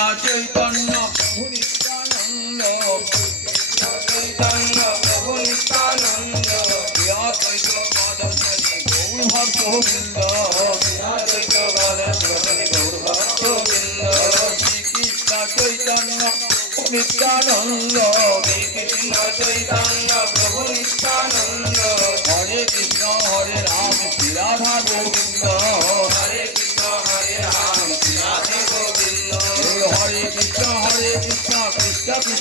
চৈতন্য প্রভু নিত্যানন্দ চৈতন্য প্রভু নিত্যানন্দ অদ্বৈত গদাধরী গৌর ভক্ত বৃন্দ অদ্বৈত গদাধরী গৌর চৈতন্য নিত্যানন্দ শ্রীকৃষ্ণ চৈতন্য প্রভু নিত্যানন্দ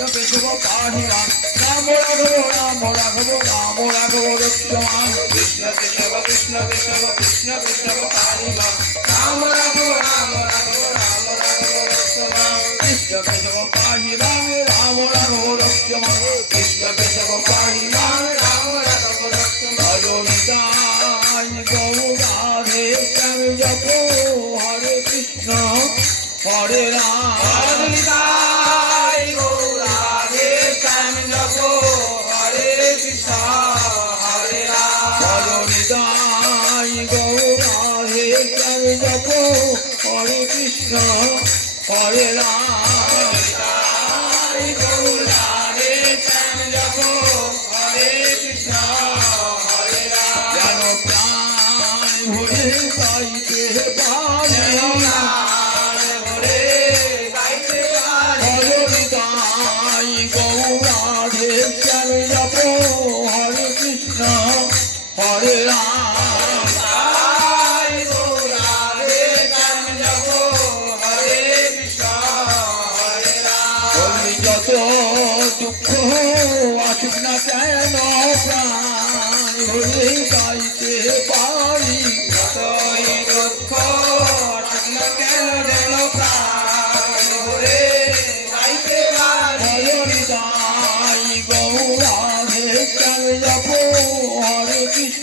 কৃষ্ণ কেশব পাহিমান রাম রাঘব রাম রাঘব রাম রাঘব লক্ষ্মণ কৃষ্ণ কেশব কৃষ্ণ কেশব কৃষ্ণ কেশব কারিমা রাম রাঘব রাম রাঘব রাম রাঘব লক্ষ্মণ কৃষ্ণ কেশব পাহিমান রাম রাঘব লক্ষ্মণ কৃষ্ণ কেশব কারিমা রাম রাঘব লক্ষ্মণ হরিদাই গৌ রাধে শ্যাম জপ হরে কৃষ্ণ হরে রাম ಸಾರ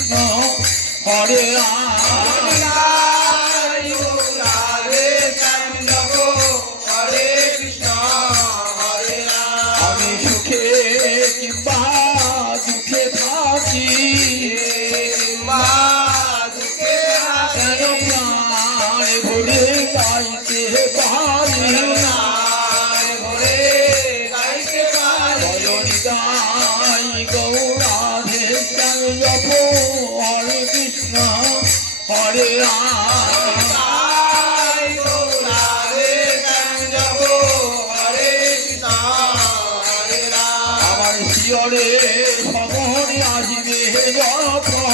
কৃষ্ণ হরে আমি সুখে কিংবা দুঃখে থাকি কেন প্রাণ ভরে গাইতে পারি আসবে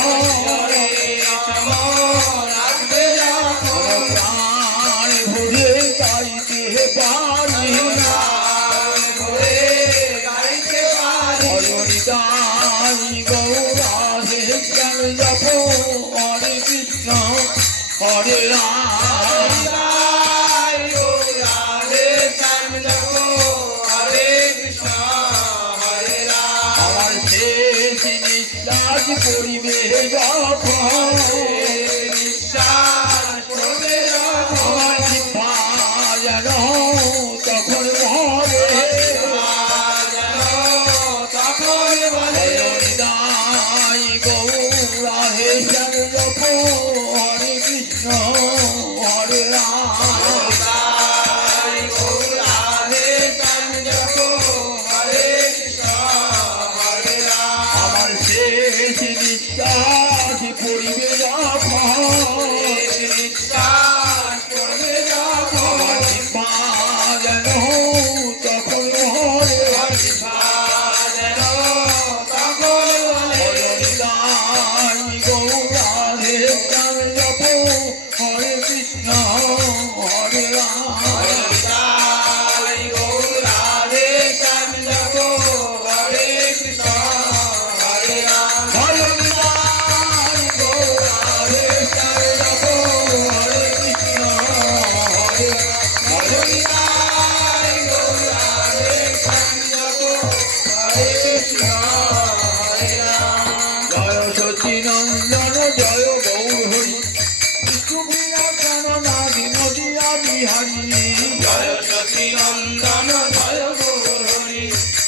নন্দিনী জয় সখী নন্দন জয় গৌরী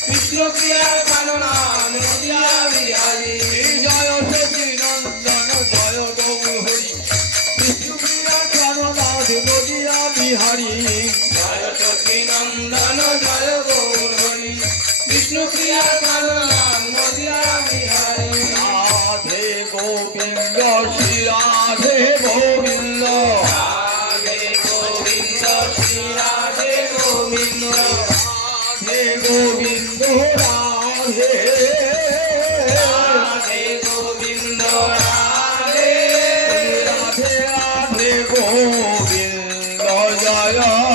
কৃষ্ণ প্রিয়া কাননা নদিয়া বিহারী জয় সখী নন্দন জয় গৌরী কৃষ্ণ প্রিয়া কাননা নদিয়া বিহারী জয় সখী নন্দন জয় গৌরী কৃষ্ণ প্রিয়া কাননা নদিয়া বিহারী রাধে গোবিন্দ, শ্রী রাধে গোবিন্দ। लो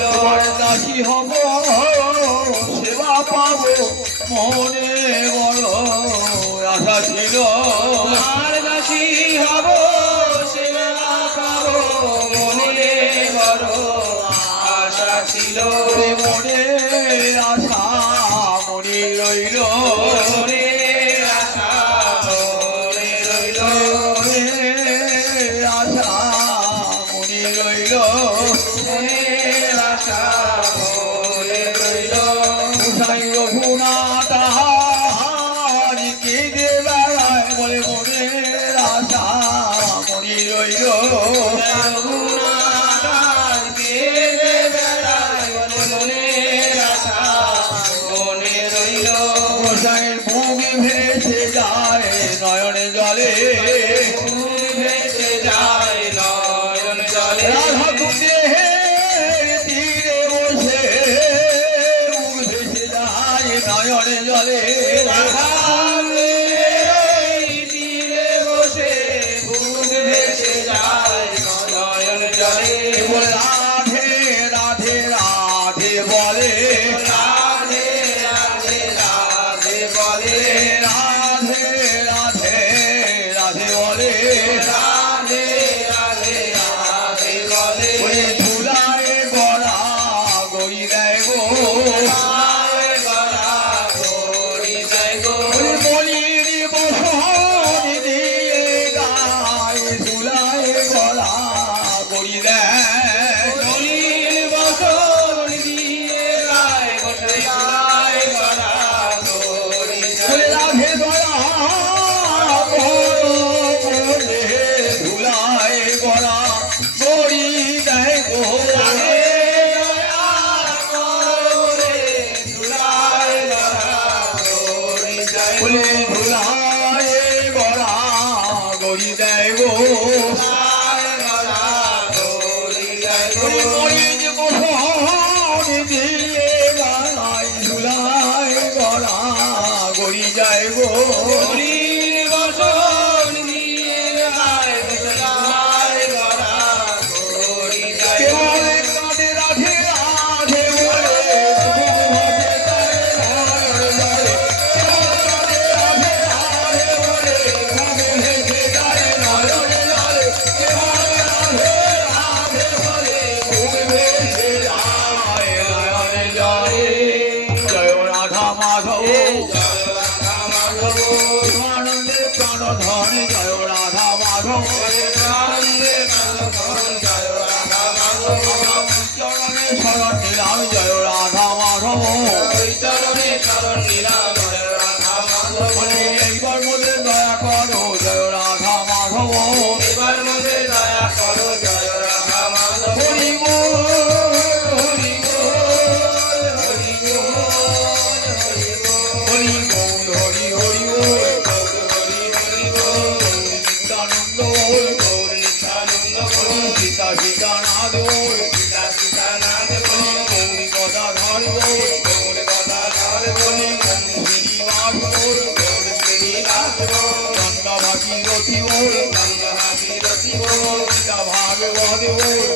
তোমার দাসী হব? সেবা পাব মনে বড় আশা ছিল। তোমার দাসী হব? সেবা পাব মনে বড় আশা ছিল। মনে আশা করে চরণে শরণ জয় away.